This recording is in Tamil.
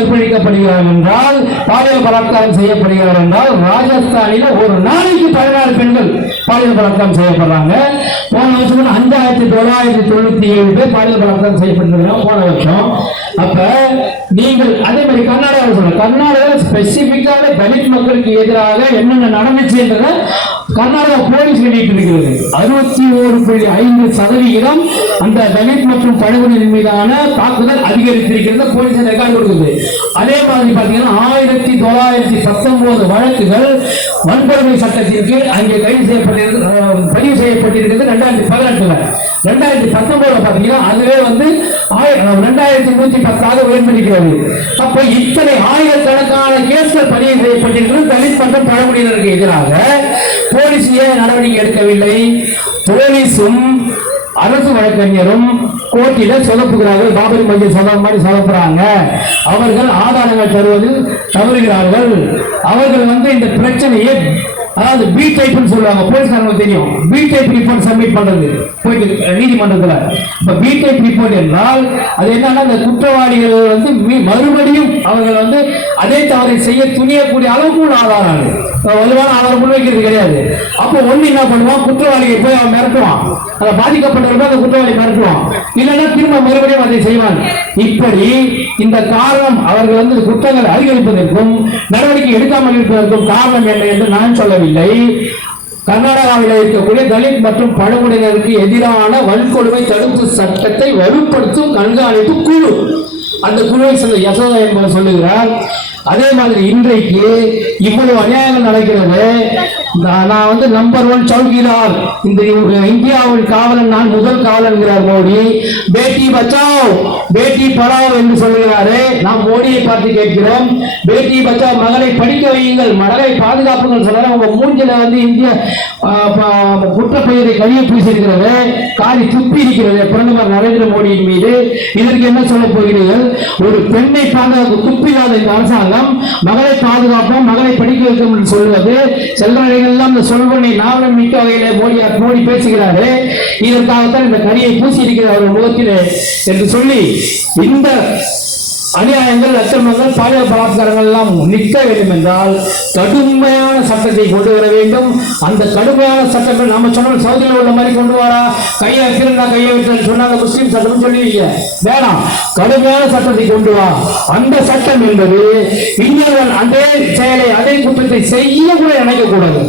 கற்பழிக்கப்படுகிறார் என்றால், பாலியல் பலாத்காரம் செய்யப்படுகிறார் என்றால், ராஜஸ்தானில் ஒரு நாளைக்கு 14 பெண்கள் பாலியல் பலாத்காரம் செய்யப்படுறாங்க. போன வருஷம் 5997 பேர் பாலியல் பலாத்காரம் செய்யப்பட்டிருக்கிறாங்க போன வருஷம். அப்ப நீங்கள் அதே மாதிரி கர்நாடகாவில் சொல்ற, கர்நாடகா ஸ்பெசிபிக்கான தலித் மக்களுக்கு எதிராக என்னென்ன நடந்துச்சுன்றத கர்நாடகா போலீஸ் வெளியிட்டிருக்கிறது. 61.5% அந்த தலித் மற்றும் பழங்குடியினர் மீதான தாக்குதல் அதிகரித்திருக்கிறது போலீஸ் ரெக்கார்டு கொடுக்குது. அதே மாதிரி பாத்தீங்கன்னா 1919 வழக்குகள் வன்கொடுமை சட்டத்திற்கு அங்கே பதிவு செய்யப்பட்டிருக்கிறது 2018. 2019 பாத்தீங்கன்னா அதுவே 2110 உயர்ந்திருக்கிறது. அப்ப இத்தனை ஆயிரக்கணக்கான கேஸ்கள் பதிவு செய்யப்பட்டிருக்கிறது தலித் மற்றும் பழங்குடியினருக்கு எதிராக. போலீஸ் ஏன் நடவடிக்கை எடுக்கவில்லை? போலீஸும் அரசு வழக்கறிஞரும் கோர்ட்டில சொதப்புகிறார்கள். பாபரி மஸ்ஜித் சொதப்பு மாதிரி சொதப்புறாங்க. அவர்கள் ஆதாரங்கள் தருவதில் தவறுகிறார்கள். அவர்கள் இந்த பிரச்சனையை, அதாவது பி டைப்னு சொல்லுவாங்க, போலீஸ்காரங்களுக்கு தெரியும், பி டைப் ரிப்போர்ட் சப்மிட் பண்றது போயிட்டு நீதிமன்றத்தில். இப்ப பி டைப் ரிப்போர்ட் என்றால் அது என்னன்னா, அந்த குற்றவாளிகள் மறுபடியும் அவர்கள் அதே தவறை செய்ய துணியக்கூடிய அளவுக்கு உள்ள ஆதாரங்கள், வலுவான ஆதாரம் முன்வைக்கிறது கிடையாது. அப்போ ஒண்ணு என்ன பண்ணுவான், குற்றவாளியை போய் அவன் மிரட்டுவான், அதை பாதிக்கப்பட்டவர்கள் அந்த குற்றவாளி மிரட்டுவான், இல்லைன்னா திரும்ப மறுபடியும் அதை செய்வான். இப்படி இந்த காரணம் அவர்கள் குற்றங்கள் அதிகரிப்பதற்கும் நடவடிக்கை எடுக்காமல் இருப்பதற்கும் காரணம் என்ன என்று நான் சொல்லவில்லை. கர்நாடகாவில் இருக்கக்கூடிய தலித் மற்றும் பழங்குடியினருக்கு எதிரான வன்கொடுமை தடுப்பு சட்டத்தை வலுப்படுத்தும் கண்காணிப்பு குழு, அந்த குழுவை யசோதா என்பவர் சொல்லுகிறார். அதே மாதிரி இன்றைக்கு இவ்வளவு அநியாயங்கள் நடக்கிறது. நான் நம்பர் 1 சௌகிதார், இந்த இந்தியாவில் காவலன், நான் முதல் காவலன் என்கிறார் மோடி. பேட்டி பச்சாவ் பேட்டி படாவ் என்று சொல்லுகிறாரு. நாம் மோடியை பார்த்து கேட்கிறோம், பேட்டி பச்சாவ், மகளை படிக்க வையுங்கள், மகளை பாதுகாப்புங்கள் சொல்றாரு. உங்க மூஞ்சில இந்திய குற்றப்பெயரை கழிவு பூசியிருக்கிறது, காரி துப்பி இருக்கிறது பிரதமர் நரேந்திர மோடியின் மீது. இதற்கு என்ன சொல்ல போகிறீர்கள்? ஒரு பெண்ணை பாதுகாப்பு துப்பில்லாத இந்த அரசாங்கம் மகளை பாதுகாப்போம், மகளை படிக்க வைக்கும் என்று சொல்வது செல்வரையெல்லாம் இந்த சொல்வனை நாவலம் மிக்க வகையிலே மோடி பேசுகிறாரு. இதற்காகத்தான் இந்த கரியை பூசி இருக்கிற அவர் முகத்திலே என்று சொல்லி இந்த அநியாயங்கள், அக்கிரமங்கள், பாலியல் பலாத்காரங்கள் எல்லாம் நிற்க வேண்டும் என்றால் கடுமையான சட்டத்தை கொண்டு வர வேண்டும். அந்த கடுமையான சட்டங்கள் நாம சொன்ன சவுதியில் உள்ள மாதிரி கொண்டு வரா, கையை வைக்கிறா கையை வைக்கிறேன்னு சொன்னாங்க, முஸ்லீம் சட்டம் சொல்லுவீங்க, வேணாம், கடுமையான சட்டத்தை கொண்டு வா. அந்த சட்டம் என்பது இன்னொருவன் அதே செயலை, அதே குற்றத்தை செய்ய கூட நினைக்க கூடாது.